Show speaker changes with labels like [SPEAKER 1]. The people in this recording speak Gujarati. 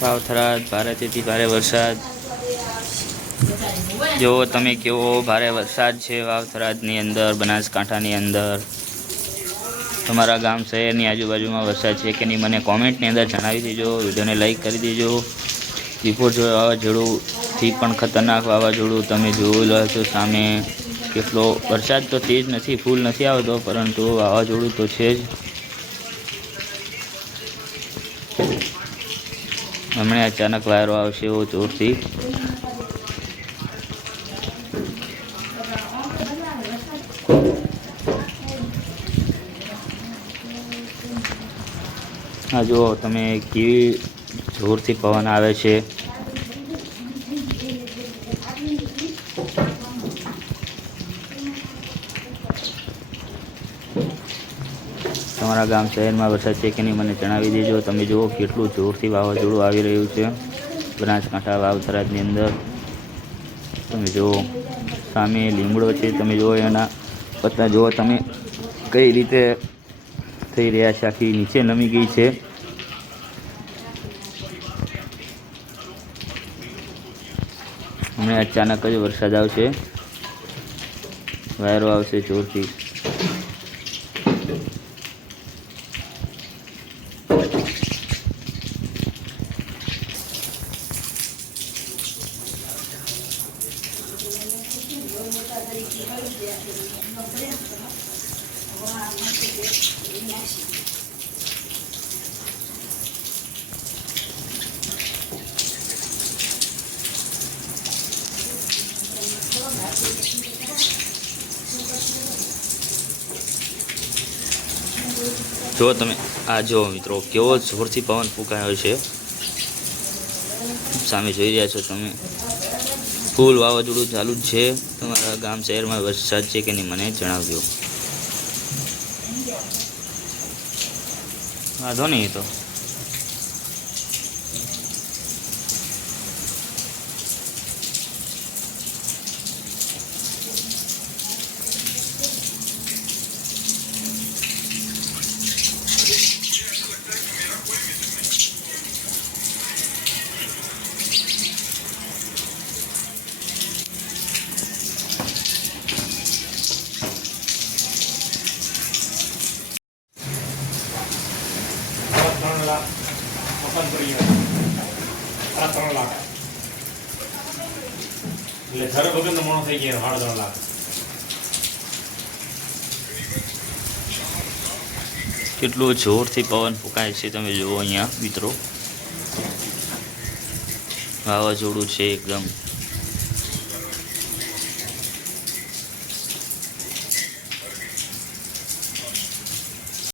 [SPEAKER 1] વાવથરા ભારેથી ભારે વરસાદ. જો તમે કેવો ભારે વરસાદ છે વાવથરાજની અંદર, બનાસકાંઠાની અંદર? તમારા ગામ શહેરની આજુબાજુમાં વરસાદ છે કે નહીં? મને કોમેન્ટની અંદર જણાવી દેજો, વિડીયોને લાઈક કરી દેજો. રિપોર્ટ જો વાવાઝોડુંથી પણ ખતરનાક વાવાઝોડું તમે જોઈ લો છો સામે. કેટલો વરસાદ તો તેજ નથી, ફૂલ નથી આવતો, પરંતુ વાવાઝોડું તો છે જ. હમણાં અચાનક વાયરો આવશે એવો જોરથી. હા જુઓ તમે કેવી જોરથી પવન આવે છે. તમારા ગામ શહેરમાં વરસાદ છે કે નહીં મને જણાવી દેજો. તમે જુઓ કેટલું જોરથી વાવાઝોડું આવી રહ્યું છે. બનાસકાંઠા વાવથરાજની અંદર તમે જુઓ, સામે લીમડો છે. તમે જુઓ એના પત્તા, જુઓ તમે કઈ રીતે થઈ રહ્યા છે. આખી નીચે નમી ગઈ છે. હમણાં અચાનક જ વરસાદ આવશે. વાયરો આવશે જોરથી. જો તમે આ જો મિત્રો, કેવો જોરથી પવન ફૂંકાયો છે. સામે જોઈ રહ્યા છો તમે. ફૂલ વાવાઝોડું ચાલુ જ છે. તમારા ગામ શહેરમાં વરસાદ છે કે નહીં મને જણાવજો. વાંધો નહીં તો.
[SPEAKER 2] ત્રણ લાખ આ ત્રણ લાખ એટલે ઘર વગરનો મોણો થઈ ગયા સાડા ત્રણ લાખ
[SPEAKER 1] કેટલું જોરથી પવન ફૂંકાય છે તમે જુઓ અહીંયા, મિત્રો. વાવાઝોડું છે એકદમ.